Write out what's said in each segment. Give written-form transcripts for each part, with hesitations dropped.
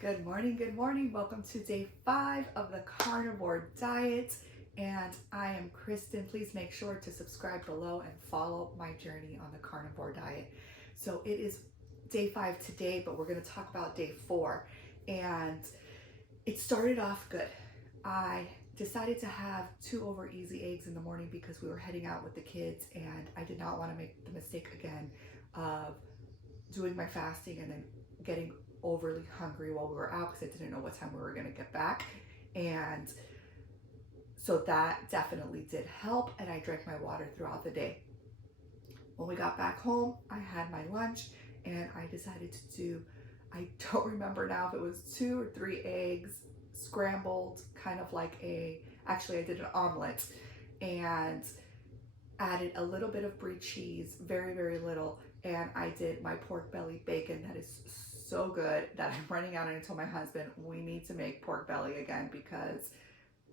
Good morning, good morning. Welcome to day 5 of the carnivore diet. And I am Kristen. Please make sure to subscribe below and follow my journey on the carnivore diet. So it is day 5 today, but we're going to talk about day 4. And it started off good. I decided to have 2 over easy eggs in the morning because we were heading out with the kids, and I did not want to make the mistake again of doing my fasting and then getting overly hungry while we were out because I didn't know what time we were going to get back. And so that definitely did help, and I drank my water throughout the day. When we got back home, I had my lunch and I decided to do, I don't remember now if it was 2 or 3 eggs scrambled, kind of like actually I did an omelet, and added a little bit of brie cheese, very, very little, and I did my pork belly bacon that is so good that I'm running out, and I told my husband we need to make pork belly again because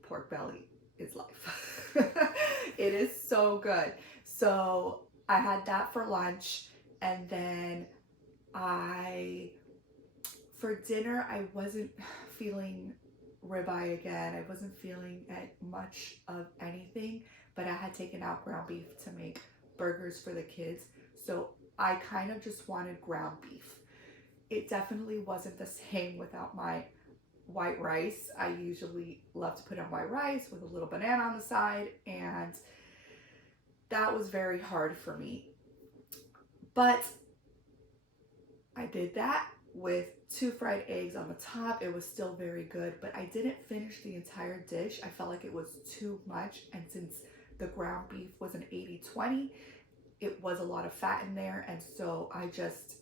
pork belly is life. It is so good. So I had that for lunch, and then for dinner, I wasn't feeling ribeye again. I wasn't feeling much of anything, but I had taken out ground beef to make burgers for the kids. So I kind of just wanted ground beef. It definitely wasn't the same without my white rice. I usually love to put on white rice with a little banana on the side, and that was very hard for me. But I did that with 2 fried eggs on the top. It was still very good, but I didn't finish the entire dish. I felt like it was too much, and since the ground beef was an 80-20, it was a lot of fat in there, and so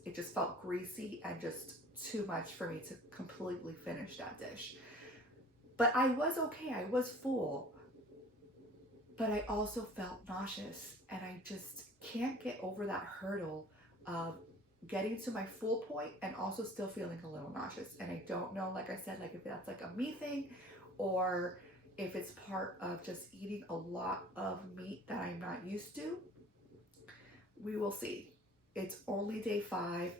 it just felt greasy and just too much for me to completely finish that dish. But I was okay. I was full, but I also felt nauseous, and I just can't get over that hurdle of getting to my full point and also still feeling a little nauseous. And I don't know, like I said, like if that's like a me thing or if it's part of just eating a lot of meat that I'm not used to. We will see. It's only day 5,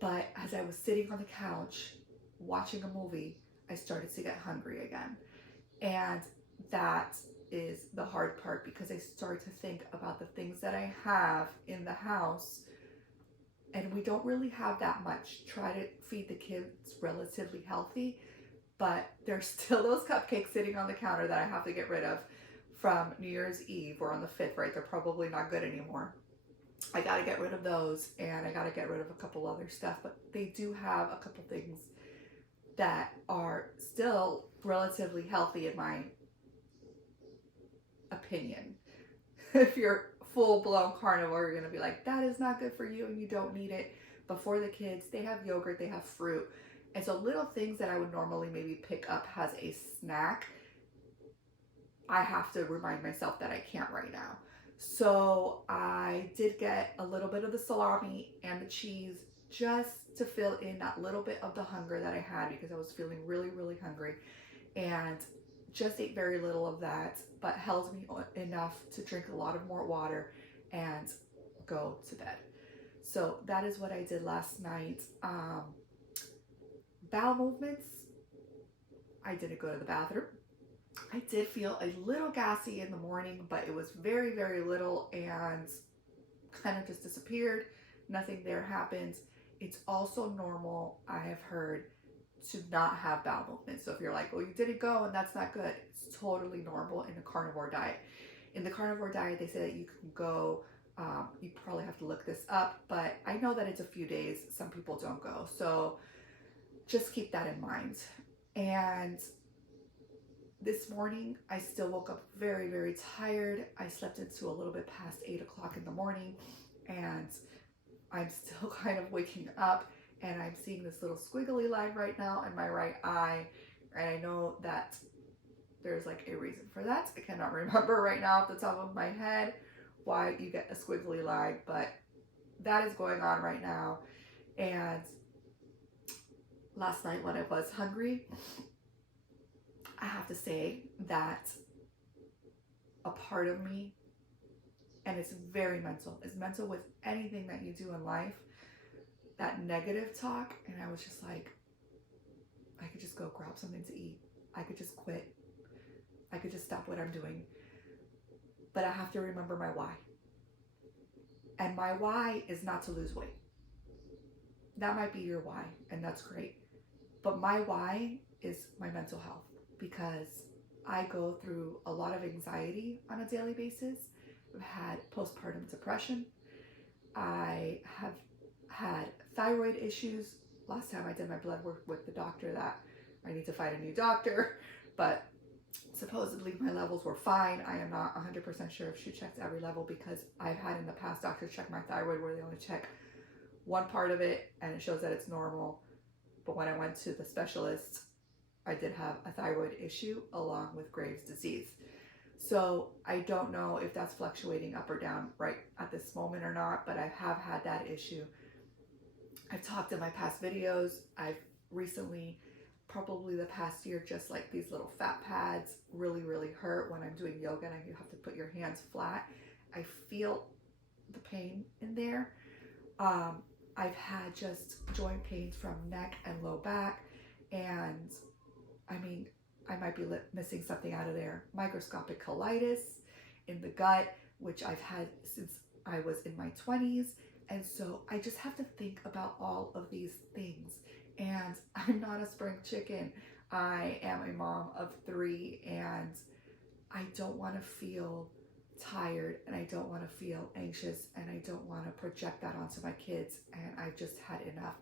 but as I was sitting on the couch watching a movie, I started to get hungry again. And that is the hard part because I start to think about the things that I have in the house, and we don't really have that much. Try to feed the kids relatively healthy, but there's still those cupcakes sitting on the counter that I have to get rid of from New Year's Eve. We're on the 5th, right? They're probably not good anymore. I got to get rid of those, and I got to get rid of a couple other stuff, but they do have a couple things that are still relatively healthy in my opinion. If you're full-blown carnivore, you're going to be like, that is not good for you and you don't need it. But for the kids, they have yogurt, they have fruit. And so little things that I would normally maybe pick up as a snack, I have to remind myself that I can't right now. So I did get a little bit of the salami and the cheese just to fill in that little bit of the hunger that I had because I was feeling really, really hungry, and just ate very little of that, but held me enough to drink a lot of more water and go to bed. So that is what I did last night. Bowel movements, I didn't go to the bathroom. I did feel a little gassy in the morning, but it was very, very little and kind of just disappeared. Nothing there happened. It's also normal, I have heard, to not have bowel movements. So if you're like, well, you didn't go and that's not good, it's totally normal in the carnivore diet. In the carnivore diet, they say that you can go, you probably have to look this up, but I know that it's a few days. Some people don't go. So just keep that in mind. And this morning, I still woke up very, very tired. I slept into a little bit past 8 o'clock in the morning, and I'm still kind of waking up, and I'm seeing this little squiggly line right now in my right eye, and I know that there's like a reason for that. I cannot remember right now off the top of my head why you get a squiggly line, but that is going on right now. And last night when I was hungry, I have to say that a part of me, and it's very mental, it's mental with anything that you do in life, that negative talk, and I was just like, I could just go grab something to eat. I could just quit. I could just stop what I'm doing. But I have to remember my why. And my why is not to lose weight. That might be your why, and that's great. But my why is my mental health, because I go through a lot of anxiety on a daily basis. I've had postpartum depression. I have had thyroid issues. Last time I did my blood work with the doctor, that I need to find a new doctor, but supposedly my levels were fine. I am not 100% sure if she checked every level, because I've had in the past doctors check my thyroid where they only check one part of it and it shows that it's normal. But when I went to the specialist, I did have a thyroid issue along with Graves' disease. So I don't know if that's fluctuating up or down right at this moment or not, but I have had that issue. I've talked in my past videos. I've recently, probably the past year, just like these little fat pads really, really hurt when I'm doing yoga and you have to put your hands flat. I feel the pain in there. I've had just joint pains from neck and low back, and I mean, I might be missing something out of there. Microscopic colitis in the gut, which I've had since I was in my 20s. And so I just have to think about all of these things. And I'm not a spring chicken. I am a mom of 3, and I don't want to feel tired, and I don't want to feel anxious, and I don't want to project that onto my kids. And I've just had enough.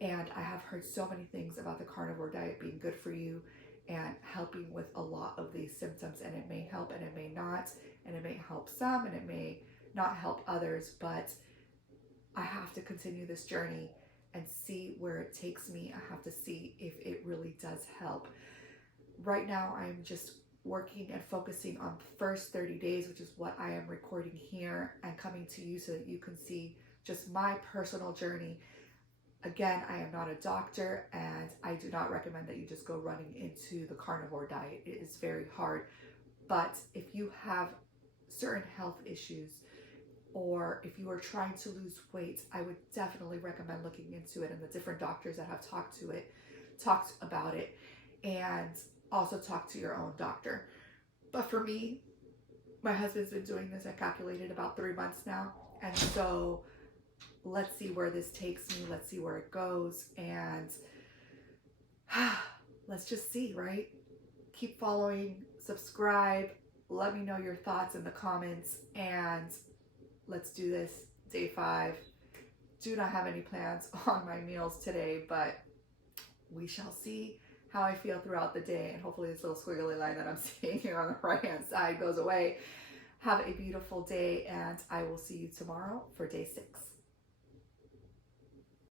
And I have heard so many things about the carnivore diet being good for you and helping with a lot of these symptoms, and it may help and it may not, and it may help some and it may not help others, but I have to continue this journey and see where it takes me. I have to see if it really does help. Right now, I'm just working and focusing on the first 30 days, which is what I am recording here and coming to you so that you can see just my personal journey. Again, I am not a doctor, and I do not recommend that you just go running into the carnivore diet. It is very hard. But if you have certain health issues, or if you are trying to lose weight, I would definitely recommend looking into it, and the different doctors that have talked about it, and also talk to your own doctor. But for me, my husband's been doing this, I calculated, about 3 months now. And so let's see where this takes me. Let's see where it goes. And let's just see, right? Keep following, subscribe. Let me know your thoughts in the comments. And let's do this. Day 5. Do not have any plans on my meals today, but we shall see how I feel throughout the day. And hopefully this little squiggly line that I'm seeing here on the right-hand side goes away. Have a beautiful day, and I will see you tomorrow for day 6.